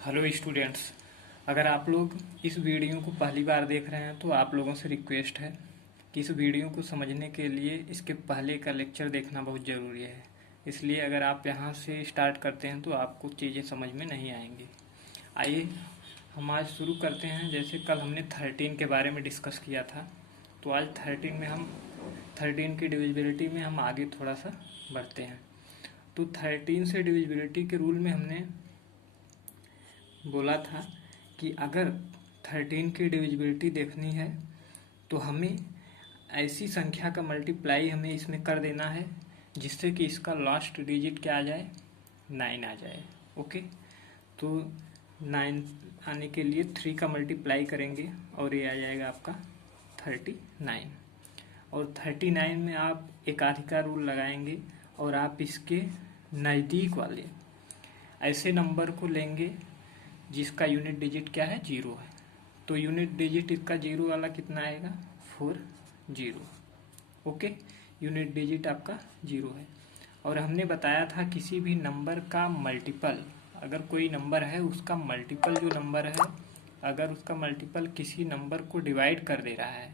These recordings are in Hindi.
Hello students. अगर आप लोग इस वीडियो को पहली बार देख रहे हैं तो आप लोगों से रिक्वेस्ट है कि इस वीडियो को समझने के लिए इसके पहले का लेक्चर देखना बहुत ज़रूरी है। इसलिए अगर आप यहाँ से स्टार्ट करते हैं तो आपको चीज़ें समझ में नहीं आएंगी। आइए हम आज शुरू करते हैं। जैसे कल हमने 13 के बारे में डिस्कस किया था, तो आज 13 की डिविजिबिलिटी में हम आगे थोड़ा सा बढ़ते हैं। तो 13 से डिविजिबिलिटी के रूल में हमने बोला था कि अगर 13 की डिविजिबिलिटी देखनी है तो हमें ऐसी संख्या का मल्टीप्लाई हमें इसमें कर देना है जिससे कि इसका लास्ट डिजिट क्या आ जाए, 9 आ जाए। ओके, तो 9 आने के लिए 3 का मल्टीप्लाई करेंगे और ये आ जाएगा आपका 39। और 39 में आप एकाधिकार रूल लगाएंगे और आप इसके नज़दीक वाले ऐसे नंबर को लेंगे जिसका यूनिट डिजिट क्या है, 0 है। तो यूनिट डिजिट इसका 0 वाला कितना आएगा, 40। ओके, यूनिट डिजिट आपका 0 है। और हमने बताया था किसी भी नंबर का मल्टीपल, अगर कोई नंबर है उसका मल्टीपल जो नंबर है, अगर उसका मल्टीपल किसी नंबर को डिवाइड कर दे रहा है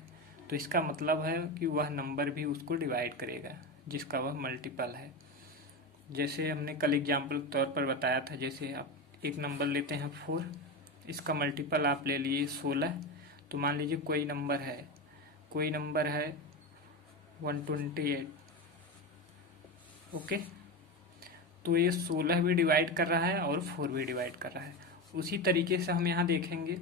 तो इसका मतलब है कि वह नंबर भी उसको डिवाइड करेगा जिसका वह मल्टीपल है। जैसे हमने कल एग्जाम्पल के तौर पर बताया था, जैसे आप एक नंबर लेते हैं 4, इसका मल्टीपल आप ले लिए 16। तो मान लीजिए कोई नंबर है 128। ओके, तो ये 16 भी डिवाइड कर रहा है और 4 भी डिवाइड कर रहा है। उसी तरीके से हम यहाँ देखेंगे,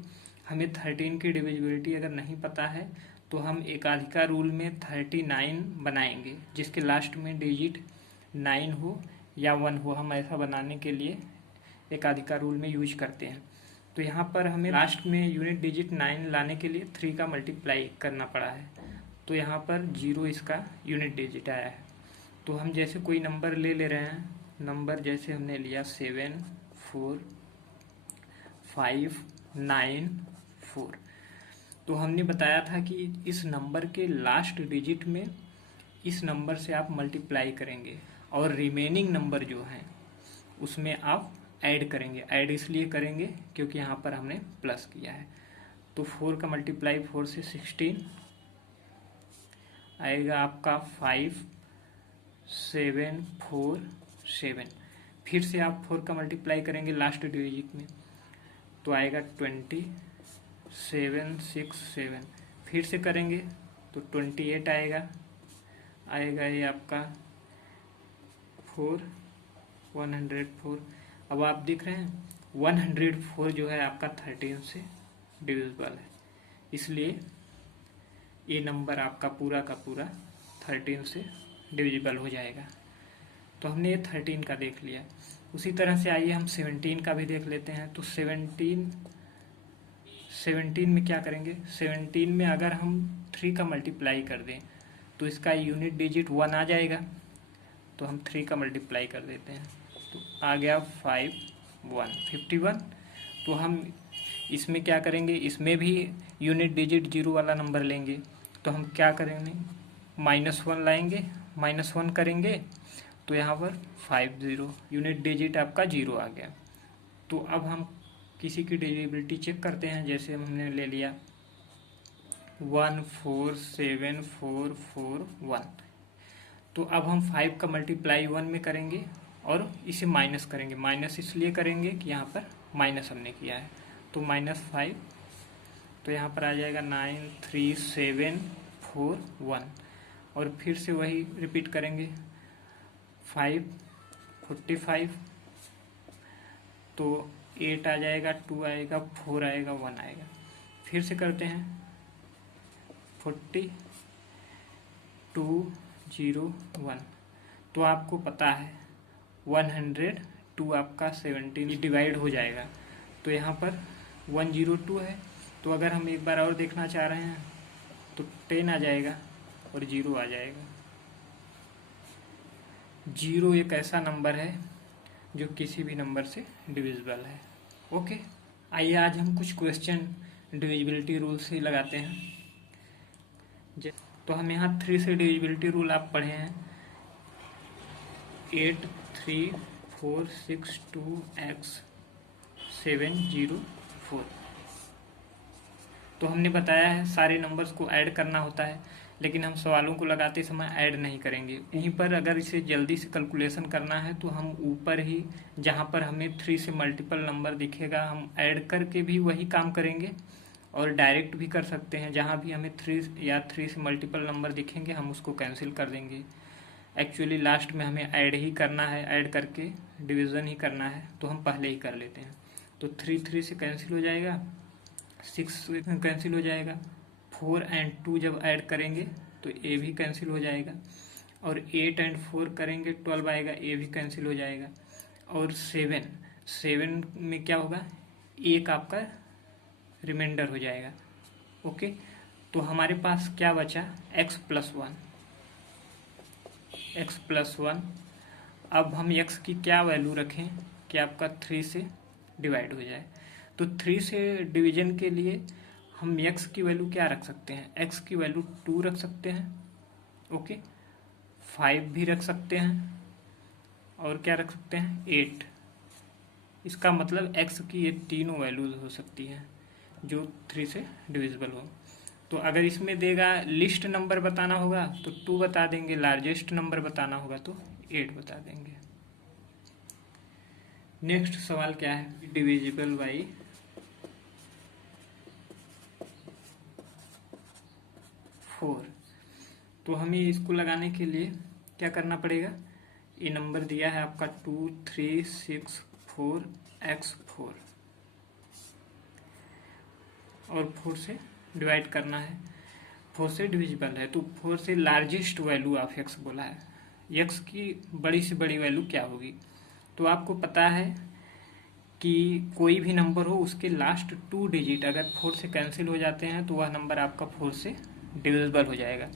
हमें 13 की डिविजिबिलिटी अगर नहीं पता है तो हम एकाधिकार रूल में 39 बनाएंगे जिसके लास्ट में डिजिट 9 हो या 1 हो। हम ऐसा बनाने के लिए एकाधिकार रूल में यूज करते हैं। तो यहाँ पर हमें लास्ट में यूनिट डिजिट 9 लाने के लिए 3 का मल्टीप्लाई करना पड़ा है। तो यहाँ पर 0 इसका यूनिट डिजिट आया है। तो हम जैसे कोई नंबर ले रहे हैं, नंबर जैसे हमने लिया 7 4 5 9 4। तो हमने बताया था कि इस नंबर के लास्ट डिजिट में इस नंबर से आप मल्टीप्लाई करेंगे और रिमेनिंग नंबर जो हैं उसमें आप ऐड करेंगे। ऐड इसलिए करेंगे क्योंकि यहाँ पर हमने प्लस किया है। तो 4 का मल्टीप्लाई 4 से 16 आएगा आपका 5 7 4 7। फिर से आप 4 का मल्टीप्लाई करेंगे लास्ट डिजिट में तो आएगा 20 7 6 7। फिर से करेंगे तो 28 आएगा ये आपका 4 104। अब आप देख रहे हैं 104 जो है आपका 13 से डिविजिबल है, इसलिए ये नंबर आपका पूरा का पूरा 13 से डिविजिबल हो जाएगा। तो हमने ये 13 का देख लिया। उसी तरह से आइए हम 17 का भी देख लेते हैं। तो 17 में क्या करेंगे, 17 में अगर हम 3 का मल्टीप्लाई कर दें तो इसका यूनिट डिजिट 1 आ जाएगा। तो हम 3 का मल्टीप्लाई कर देते हैं तो आ गया 51। तो हम इसमें क्या करेंगे, इसमें भी यूनिट डिजिट 0 वाला नंबर लेंगे। तो हम क्या करेंगे, -1 लाएंगे, -1 करेंगे तो यहाँ पर 50, यूनिट डिजिट आपका 0 आ गया। तो अब हम किसी की डिजिबिलिटी चेक करते हैं। जैसे हमने ले लिया 14741। तो अब हम 5 का मल्टीप्लाई 1 में करेंगे और इसे माइनस करेंगे। माइनस इसलिए करेंगे कि यहाँ पर माइनस हमने किया है। तो -5, तो यहाँ पर आ जाएगा 93741। और फिर से वही रिपीट करेंगे 545। तो 8 आ जाएगा, 2 आएगा, 4 आएगा, 1 आएगा। फिर से करते हैं 4201। तो आपको पता है 102 आपका 17 डिवाइड हो जाएगा। तो यहाँ पर 102 है। तो अगर हम एक बार और देखना चाह रहे हैं तो 10 आ जाएगा और 0 आ जाएगा। 0 एक ऐसा नंबर है जो किसी भी नंबर से डिविजिबल है। ओके, आइए आज हम कुछ क्वेश्चन डिविजिबिलिटी रूल से लगाते हैं। तो हम यहाँ 3 से डिविजिबिलिटी रूल आप पढ़े हैं, 8 3 4 6 2 x 704। तो हमने बताया है सारे नंबर्स को ऐड करना होता है, लेकिन हम सवालों को लगाते समय ऐड नहीं करेंगे। यहीं पर अगर इसे जल्दी से कैलकुलेशन करना है तो हम ऊपर ही जहाँ पर हमें 3 से मल्टीपल नंबर दिखेगा हम ऐड करके भी वही काम करेंगे, और डायरेक्ट भी कर सकते हैं। जहाँ भी हमें 3 या 3 से मल्टीपल नंबर दिखेंगे हम उसको कैंसिल कर देंगे। एक्चुअली लास्ट में हमें ऐड ही करना है, ऐड करके डिवीज़न ही करना है, तो हम पहले ही कर लेते हैं। तो 3 से कैंसिल हो जाएगा, 6 कैंसिल हो जाएगा, 4 और 2 जब ऐड करेंगे तो ए भी कैंसिल हो जाएगा, और 8 और 4 करेंगे 12 आएगा, ए भी कैंसिल हो जाएगा। और 7 में क्या होगा, एक आपका रिमाइंडर हो जाएगा। ओके, तो हमारे पास क्या बचा, x प्लस 1। अब हम x की क्या वैल्यू रखें कि आपका 3 से डिवाइड हो जाए। तो 3 से डिवीजन के लिए हम x की वैल्यू क्या रख सकते हैं, x की वैल्यू 2 रख सकते हैं। ओके, 5 भी रख सकते हैं, और क्या रख सकते हैं, 8। इसका मतलब x की ये तीनों वैल्यूज हो सकती हैं जो 3 से डिविजिबल हो। तो अगर इसमें देगा लिस्ट नंबर बताना होगा तो 2 बता देंगे, लार्जेस्ट नंबर बताना होगा तो 8 बता देंगे। नेक्स्ट सवाल क्या है, डिविजिबल बाई 4। तो हमें इसको लगाने के लिए क्या करना पड़ेगा, ये नंबर दिया है आपका 2 3 6 4 x4, और 4 से डिवाइड करना है। 4 से डिविजिबल है तो 4 से लार्जेस्ट वैल्यू ऑफ x बोला है, x की बड़ी से बड़ी वैल्यू क्या होगी। तो आपको पता है कि कोई भी नंबर हो उसके लास्ट 2 डिजिट अगर 4 से कैंसिल हो जाते हैं तो वह नंबर आपका 4 से डिविजिबल हो जाएगा।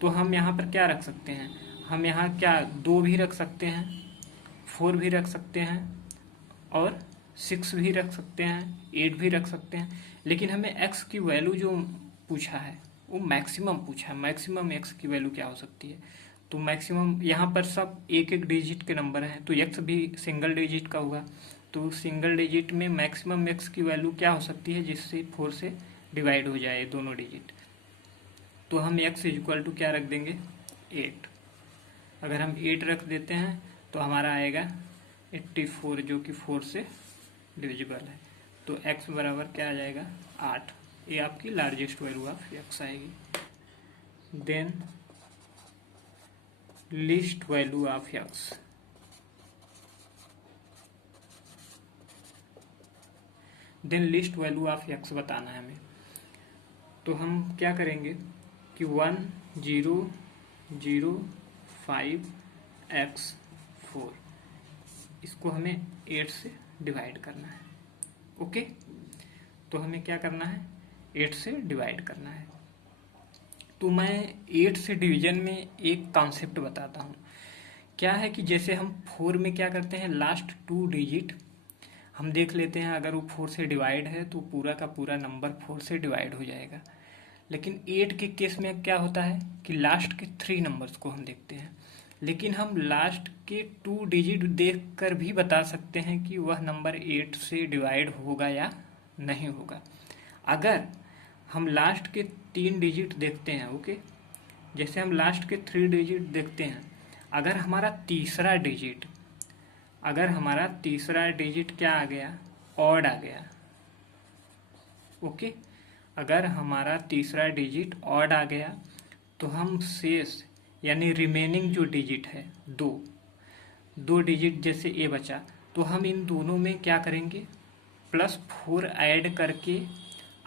तो हम यहाँ पर क्या रख सकते हैं, हम यहाँ क्या 2 भी रख सकते हैं, 4 भी रख सकते हैं, और 6 भी रख सकते हैं, 8 भी रख सकते हैं। लेकिन हमें x की वैल्यू जो पूछा है वो मैक्सिमम पूछा है, मैक्सिमम x की वैल्यू क्या हो सकती है। तो मैक्सिमम यहाँ पर सब एक एक डिजिट के नंबर हैं, तो x भी सिंगल डिजिट का होगा। तो सिंगल डिजिट में मैक्सिमम x की वैल्यू क्या हो सकती है जिससे 4 से डिवाइड हो जाए दोनों डिजिट। तो हम x इक्वल टू क्या रख देंगे, 8। अगर हम 8 रख देते हैं तो हमारा आएगा 84, जो कि 4 से डिविजिबल है। तो x बराबर क्या आ जाएगा, 8। ये आपकी लार्जेस्ट वैल्यू ऑफ x आएगी। Then least value of x, then least value of x बताना है हमें। तो हम क्या करेंगे कि 1 0 0 5 x4, इसको हमें 8 से डिवाइड करना है। ओके, तो हमें क्या करना है, 8 से डिवाइड करना है। तो मैं 8 से डिवीजन में एक कॉन्सेप्ट बताता हूँ। क्या है कि जैसे हम 4 में क्या करते हैं, लास्ट 2 डिजिट हम देख लेते हैं, अगर वो 4 से डिवाइड है तो पूरा का पूरा नंबर 4 से डिवाइड हो जाएगा। लेकिन 8 के केस में क्या होता है कि लास्ट के 3 नंबर्स को हम देखते हैं, लेकिन हम लास्ट के 2 डिजिट देखकर भी बता सकते हैं कि वह नंबर 8 से डिवाइड होगा या नहीं होगा। अगर हम लास्ट के 3 डिजिट देखते हैं, ओके, जैसे हम लास्ट के 3 डिजिट देखते हैं, अगर हमारा तीसरा डिजिट क्या आ गया, ऑड आ गया। ओके, अगर हमारा तीसरा डिजिट ऑड आ गया तो हम शेष यानी रिमेनिंग जो डिजिट है, दो डिजिट जैसे ए बचा, तो हम इन दोनों में क्या करेंगे, +4 ऐड करके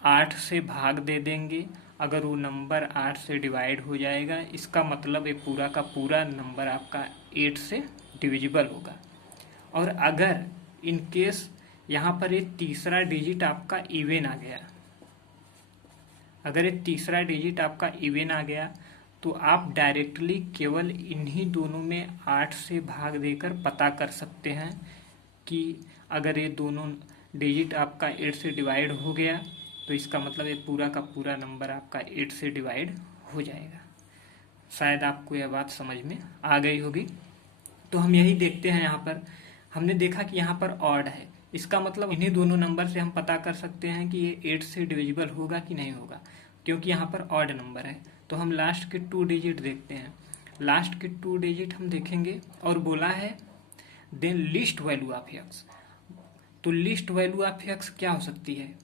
8 से भाग दे देंगे। अगर वो नंबर 8 से डिवाइड हो जाएगा, इसका मतलब ये पूरा का पूरा नंबर आपका 8 से डिविजिबल होगा। और अगर इन केस यहाँ पर ये तीसरा डिजिट आपका इवन आ गया, अगर ये तीसरा डिजिट आपका इवन आ गया तो आप डायरेक्टली केवल इन्हीं दोनों में 8 से भाग देकर पता कर सकते हैं कि अगर ये दोनों डिजिट आपका 8 से डिवाइड हो गया तो इसका मतलब ये पूरा का पूरा नंबर आपका 8 से डिवाइड हो जाएगा। शायद आपको यह बात समझ में आ गई होगी। तो हम यही देखते हैं, यहाँ पर हमने देखा कि यहाँ पर ऑड है, इसका मतलब इन्हीं दोनों नंबर से हम पता कर सकते हैं कि ये 8 से डिविजिबल होगा कि नहीं होगा, क्योंकि यहाँ पर ऑड नंबर है। तो हम लास्ट के 2 डिजिट देखते हैं। लास्ट के 2 डिजिट हम देखेंगे और बोला है then least value of x. तो लिस्ट वैल्यू ऑफ एक्स क्या हो सकती है?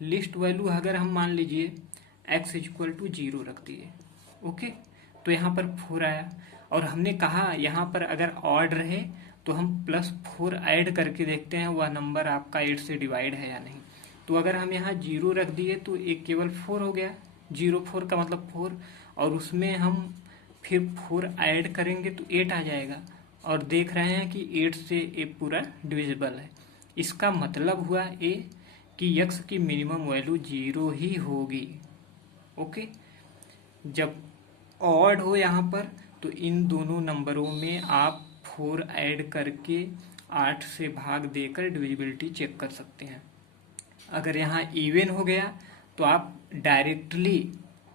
लिस्ट वैल्यू अगर हम मान लीजिए x इक्वल टू 0 रख दिए, ओके, तो यहाँ पर 4 आया और हमने कहा यहाँ पर अगर ऑड रहे तो हम +4 ऐड करके देखते हैं वह नंबर आपका 8 से डिवाइड है या नहीं। तो अगर हम यहाँ 0 रख दिए तो एक केवल 4 हो गया, 0 4 का मतलब 4, और उसमें हम फिर 4 ऐड करेंगे तो 8 आ जाएगा, और देख रहे हैं कि 8 से ये पूरा डिविजिबल है। इसका मतलब हुआ ये कि x की मिनिमम वैल्यू 0 ही होगी, ओके। जब ऑड हो यहाँ पर तो इन दोनों नंबरों में आप 4 ऐड करके 8 से भाग देकर डिविजिबिलिटी चेक कर सकते हैं। अगर यहाँ इवन हो गया तो आप डायरेक्टली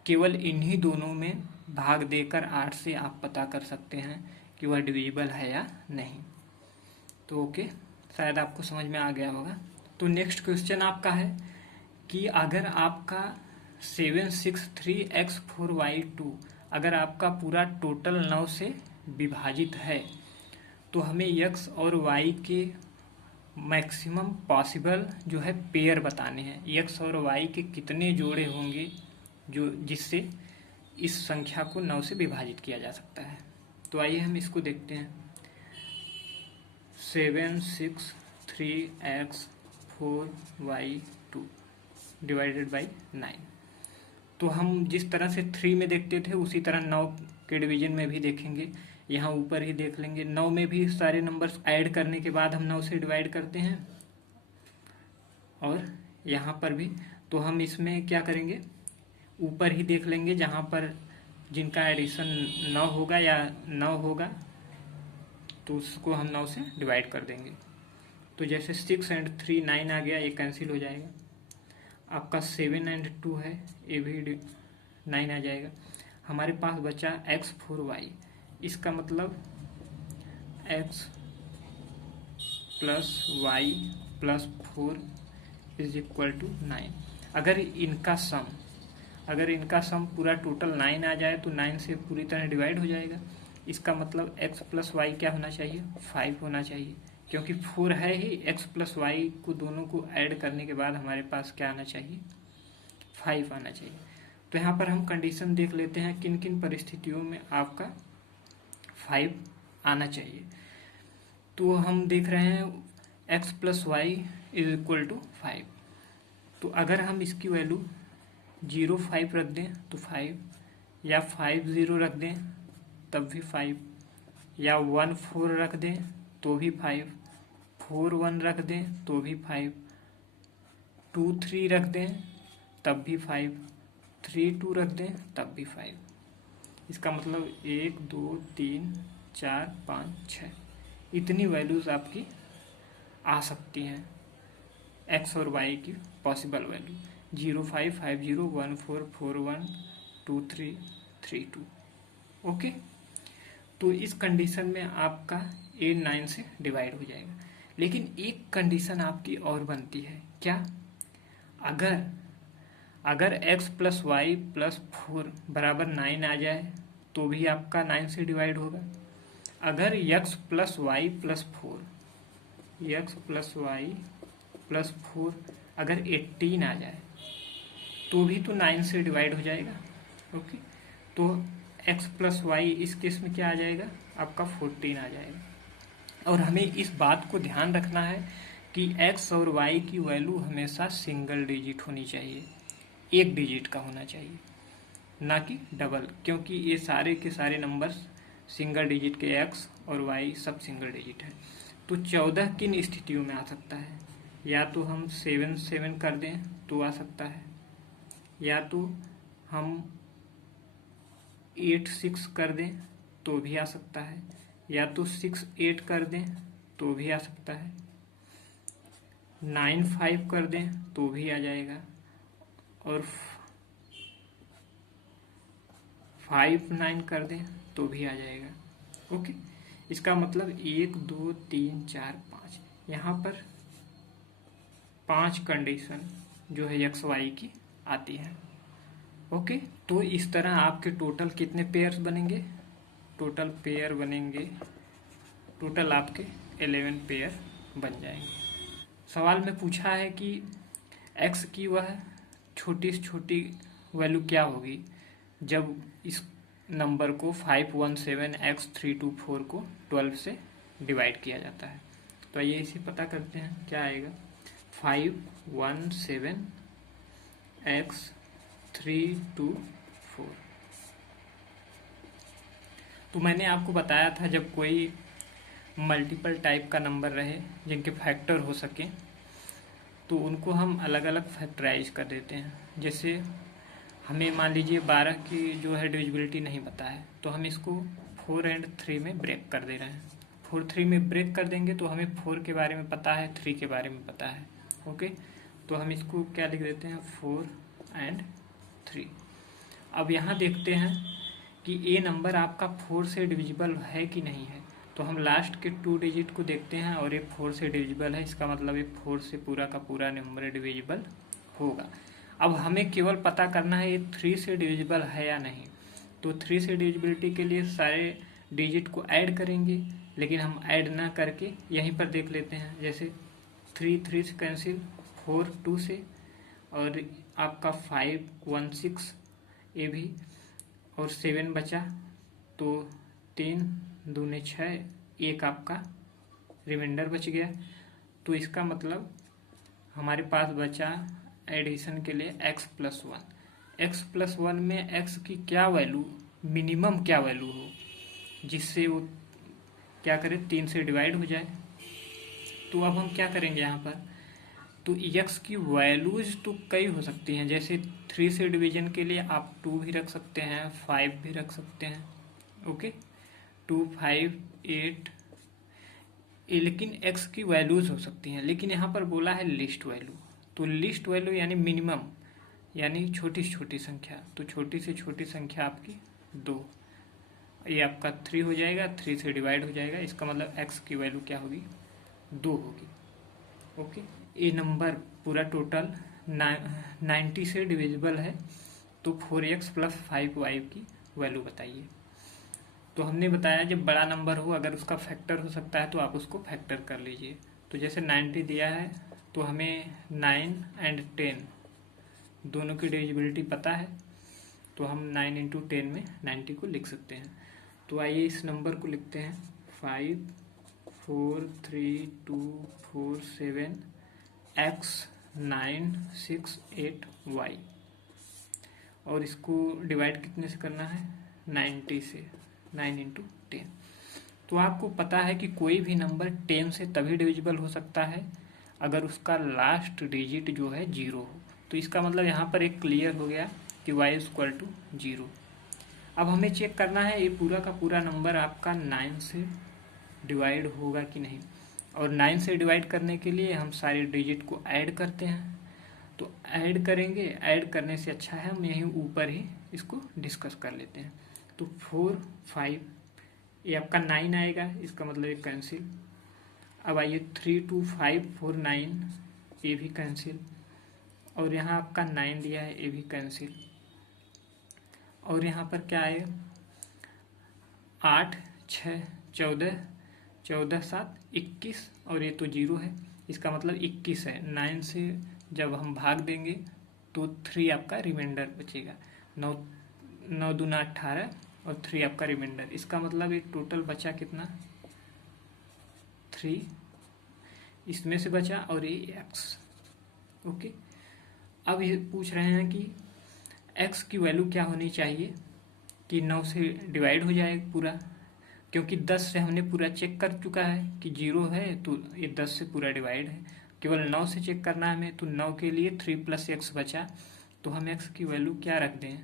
केवल इन्हीं दोनों में भाग देकर 8 से आप पता कर सकते हैं कि वह डिविजिबल है या नहीं। तो ओके, शायद आपको समझ में आ गया होगा। तो नेक्स्ट क्वेश्चन आपका है कि अगर आपका 763x4y2 अगर आपका पूरा टोटल 9 से विभाजित है तो हमें x और y के मैक्सिमम पॉसिबल जो है पेयर बताने हैं। x और y के कितने जोड़े होंगे जो जिससे इस संख्या को 9 से विभाजित किया जा सकता है। तो आइए हम इसको देखते हैं। 763x4y2 divided by 9। तो हम जिस तरह से 3 में देखते थे उसी तरह 9 के डिवीजन में भी देखेंगे। यहाँ ऊपर ही देख लेंगे, 9 में भी सारे नंबर्स ऐड करने के बाद हम 9 से डिवाइड करते हैं, और यहाँ पर भी। तो हम इसमें क्या करेंगे, ऊपर ही देख लेंगे जहाँ पर जिनका एडिशन 9 होगा या 9 होगा तो उसको हम 9 से डिवाइड कर देंगे। तो जैसे 6 और 3 9 आ गया, ये कैंसिल हो जाएगा। आपका 7 और 2 है, ये भी 9 आ जाएगा। हमारे पास बचा x4y। इसका मतलब x plus y plus 4 is equal to 9। अगर इनका सम पूरा टोटल 9 आ जाए तो 9 से पूरी तरह डिवाइड हो जाएगा। इसका मतलब x प्लस वाई क्या होना चाहिए, 5 होना चाहिए, क्योंकि 4 है ही। x प्लस वाई को दोनों को ऐड करने के बाद हमारे पास क्या आना चाहिए, 5 आना चाहिए। तो यहाँ पर हम कंडीशन देख लेते हैं किन किन परिस्थितियों में आपका 5 आना चाहिए। तो हम देख रहे हैं x plus y is equal to 5। तो अगर हम इसकी वैल्यू 0 5 रख दें तो 5, या 5 0 रख दें तब भी 5, या 1 4 रख दें तो भी 5, 4 1 रख दें तो भी 5, 2 3 रख दें तब भी 5, 3 2 रख दें तब भी 5। इसका मतलब 1 2 3 4 5 6 इतनी वैल्यूज आपकी आ सकती हैं x और y की पॉसिबल वैल्यू। 0 5 5 0 1 4 4 1 2 3 3 2। ओके, तो इस कंडीशन में आपका 8 9 से डिवाइड हो जाएगा। लेकिन एक कंडीशन आपकी और बनती है, क्या? अगर x प्लस वाई प्लस 4 बराबर 9 आ जाए तो भी आपका 9 से डिवाइड होगा। अगर x प्लस वाई प्लस 4 अगर 18 आ जाए तो भी तो 9 से डिवाइड हो जाएगा। ओके, तो x प्लस वाई इस केस में क्या आ जाएगा, आपका 14 आ जाएगा। और हमें इस बात को ध्यान रखना है कि x और y की वैल्यू हमेशा सिंगल डिजिट होनी चाहिए, एक डिजिट का होना चाहिए, ना कि डबल, क्योंकि ये सारे के सारे नंबर्स सिंगल डिजिट के x और y सब सिंगल डिजिट है। तो 14 किन स्थितियों में आ सकता है? या तो हम 7 7 कर दें तो आ सकता है, या तो हम 8 6 कर दें तो भी आ सकता है, या तो 6 8 कर दें तो भी आ सकता है, 9 5 कर दें तो भी आ जाएगा, और 5 9 कर दें तो भी आ जाएगा। ओके, इसका मतलब 1 2 3 4 5 यहाँ पर 5 कंडीशन जो है एक्स वाई की आती है। ओके, तो इस तरह आपके टोटल कितने पेयर्स बनेंगे? टोटल पेयर बनेंगे, टोटल आपके 11 पेयर बन जाएंगे। सवाल में पूछा है कि एक्स की वह छोटी से छोटी वैल्यू क्या होगी जब इस नंबर को 517x324 को 12 से डिवाइड किया जाता है। तो आइए इसे पता करते हैं क्या आएगा। 517x324। तो मैंने आपको बताया था जब कोई मल्टीपल टाइप का नंबर रहे जिनके फैक्टर हो सके तो उनको हम अलग अलग फैक्टराइज कर देते हैं। जैसे हमें मान लीजिए 12 की जो है डिविजिबिलिटी नहीं पता है तो हम इसको 4 और 3 में ब्रेक कर दे रहे हैं। 4 3 में ब्रेक कर देंगे तो हमें 4 के बारे में पता है, 3 के बारे में पता है। ओके, तो हम इसको क्या लिख देते हैं 4 और 3। अब यहाँ देखते हैं कि ये नंबर आपका 4 से डिविजिबल है कि नहीं है। तो हम लास्ट के 2 डिजिट को देखते हैं और ये 4 से डिविजिबल है, इसका मतलब ये 4 से पूरा का पूरा नंबर डिविजिबल होगा। अब हमें केवल पता करना है ये 3 से डिविजिबल है या नहीं। तो 3 से डिविजिबिलिटी के लिए सारे डिजिट को ऐड करेंगे, लेकिन हम ऐड ना करके यहीं पर देख लेते हैं। जैसे 3 3 से कैंसिल, 4 2 से, और आपका 5 1 6 ये भी, और 7 बचा। तो 3 दूने 6, एक आपका रिमाइंडर बच गया। तो इसका मतलब हमारे पास बचा एडिशन के लिए x + 1। x + 1 में x की क्या वैल्यू, मिनिमम क्या वैल्यू हो जिससे वो क्या करे 3 से डिवाइड हो जाए। तो अब हम क्या करेंगे यहाँ पर, तो x की वैल्यूज तो कई हो सकती हैं। जैसे 3 से डिवीजन के लिए आप 2 भी रख सकते हैं, 5 भी रख सकते हैं। ओके, 2 5 8, लेकिन x की वैल्यूज हो सकती हैं। लेकिन यहाँ पर बोला है लिस्ट वैल्यू, तो लिस्ट वैल्यू यानी मिनिमम, यानी छोटी से छोटी संख्या। तो छोटी से छोटी संख्या आपकी 2, ये आपका 3 हो जाएगा, 3 से डिवाइड हो जाएगा। इसका मतलब x की वैल्यू क्या होगी, 2 होगी। ओके, ये नंबर पूरा टोटल 90 से डिविजिबल है। तो 4x + 5y की वैल्यू बताइए। तो हमने बताया जब बड़ा नंबर हो अगर उसका फैक्टर हो सकता है तो आप उसको फैक्टर कर लीजिए। तो जैसे 90 दिया है तो हमें 9 और 10 दोनों की डिविजिबिलिटी पता है, तो हम 9 × 10 में 90 को लिख सकते हैं। तो आइए इस नंबर को लिखते हैं 5 4 3 2 4 7 x 9 6 8 y, और इसको डिवाइड कितने से करना है, 90 से, 9 × 10। तो आपको पता है कि कोई भी नंबर 10 से तभी डिविजिबल हो सकता है अगर उसका लास्ट डिजिट जो है 0 हो। तो इसका मतलब यहाँ पर एक क्लियर हो गया कि y = 0। अब हमें चेक करना है ये पूरा का पूरा नंबर आपका 9 से डिवाइड होगा कि नहीं। और 9 से डिवाइड करने के लिए हम सारे डिजिट को ऐड करते हैं। तो ऐड करेंगे, ऐड करने से अच्छा है हम यहीं ऊपर ही इसको डिस्कस कर लेते हैं। तो 4 5, ये आपका 9 आएगा, इसका मतलब ये कैंसिल। अब आइए 3 2 5 4 9, ये भी कैंसिल। और यहाँ आपका 9 दिया है, ये भी कैंसिल। और यहाँ पर क्या आएगा, 8 6 14, 14 7 21, और ये तो 0 है, इसका मतलब 21 है। 9 से जब हम भाग देंगे तो 3 आपका रिमाइंडर बचेगा। 9 9 दूना 18 और 3 आपका रिमाइंडर, इसका मतलब एक टोटल बचा कितना, 3 इसमें से बचा, और ये x। ओके, अब ये पूछ रहे हैं कि x की वैल्यू क्या होनी चाहिए कि 9 से डिवाइड हो जाए पूरा, क्योंकि 10 से हमने पूरा चेक कर चुका है कि 0 है, तो ये 10 से पूरा डिवाइड है। केवल 9 से चेक करना है हमें, तो 9 के लिए 3 + x बचा, तो हम x की वैल्यू क्या रख दें,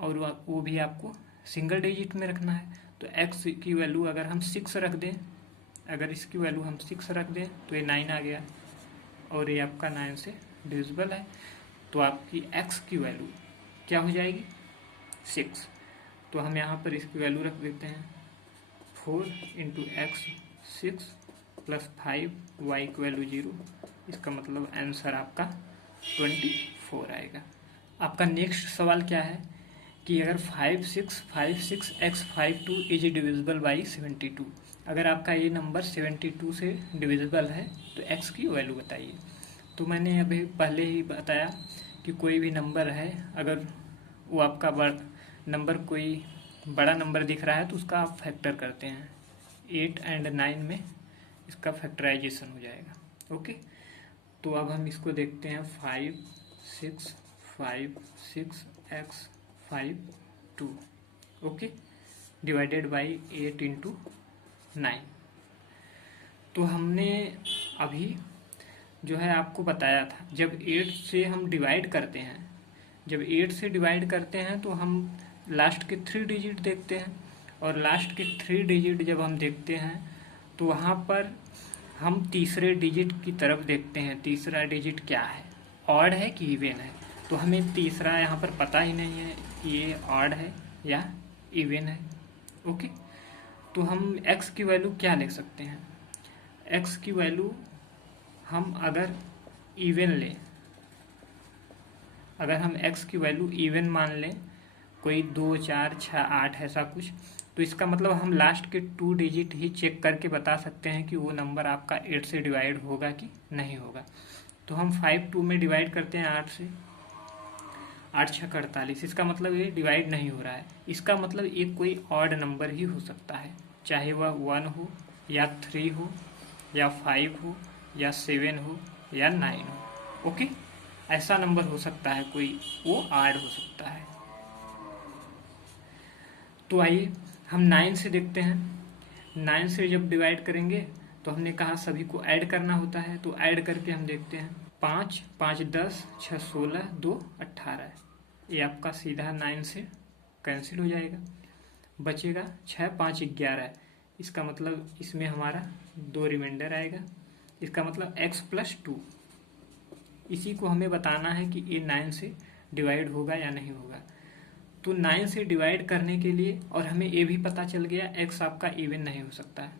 और वो भी आपको सिंगल डिजिट में रखना है। तो x की वैल्यू अगर हम 6 रख दें, अगर इसकी वैल्यू हम 6 रख दें तो ये 9 आ गया, और ये आपका 9 से डिविजिबल है। तो आपकी x की वैल्यू क्या हो जाएगी, 6। तो हम यहाँ पर इसकी वैल्यू रख देते हैं 4 × x 6 + 5 y की वैल्यू 0, इसका मतलब आंसर आपका 24 आएगा। आपका नेक्स्ट सवाल क्या है कि अगर 5656x52 इज डिविजिबल बाई 72, अगर आपका ये नंबर 72 से डिविजिबल है तो x की वैल्यू बताइए। तो मैंने अभी पहले ही बताया कि कोई भी नंबर है, अगर वो आपका नंबर कोई बड़ा नंबर दिख रहा है तो उसका आप फैक्टर करते हैं। 8 और 9 में इसका फैक्टराइजेशन हो जाएगा। ओके, तो अब हम इसको देखते हैं। 5656x52 okay divided by 8 into 9। तो हमने अभी जो है आपको बताया था, जब 8 से हम डिवाइड करते हैं, जब 8 से डिवाइड करते हैं तो हम लास्ट के 3 डिजिट देखते हैं, और लास्ट के 3 डिजिट जब हम देखते हैं तो वहाँ पर हम तीसरे डिजिट की तरफ देखते हैं। तीसरा डिजिट क्या है, ऑड है कि इवन है। तो हमें तीसरा यहाँ पर पता ही नहीं है कि ये ऑड है या इवन है। ओके, तो हम x की वैल्यू क्या ले सकते हैं। x की वैल्यू हम अगर इवन लें, अगर हम x की वैल्यू इवन मान लें, कोई 2 4 6 8 ऐसा कुछ, तो इसका मतलब हम लास्ट के 2 डिजिट ही चेक करके बता सकते हैं कि वो नंबर आपका 8 से डिवाइड होगा कि नहीं होगा। तो हम 5 2 में डिवाइड करते हैं 8 से, 8 6 48, इसका मतलब ये डिवाइड नहीं हो रहा है। इसका मतलब ये कोई ऑड नंबर ही हो सकता है, चाहे वह 1 हो या 3 हो या 5 हो या 7 हो या 9 हो। ओके, ऐसा नंबर हो सकता है कोई, वो ऑड हो सकता है। तो आइए हम 9 से देखते हैं। 9 से जब डिवाइड करेंगे तो हमने कहा सभी को ऐड करना होता है, तो ऐड करके हम देखते हैं। 5 5 10 6 16 2 18, ये आपका सीधा 9 से कैंसिल हो जाएगा, बचेगा 6 5 11। इसका मतलब इसमें हमारा 2 रिमाइंडर आएगा। इसका मतलब x प्लस 2, इसी को हमें बताना है कि ये 9 से डिवाइड होगा या नहीं होगा। तो 9 से डिवाइड करने के लिए, और हमें ये भी पता चल गया x आपका इवन नहीं हो सकता है,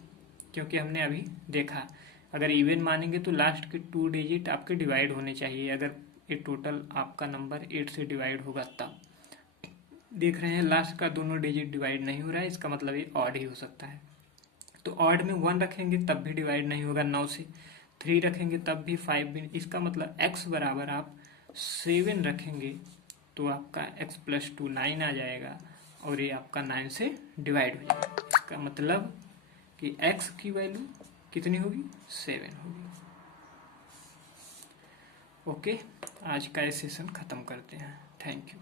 क्योंकि हमने अभी देखा अगर इवन मानेंगे तो लास्ट के 2 डिजिट आपके डिवाइड होने चाहिए, अगर ये टोटल आपका नंबर 8 से डिवाइड होगा तब। देख रहे हैं लास्ट का दोनों डिजिट डिवाइड नहीं हो रहा है, इसका मतलब ये ऑड ही हो सकता है। तो ऑड में 1 रखेंगे तब भी डिवाइड नहीं होगा, 9 से 3 रखेंगे तब भी, 5 भी। इसका मतलब x बराबर आप 7 रखेंगे तो आपका x प्लस 2 9 आ जाएगा, और ये आपका 9 से डिवाइड हो जाएगा। इसका मतलब कि x की वैल्यू कितनी होगी, 7 होगी। ओके, आज का ये सेशन खत्म करते हैं। Thank you.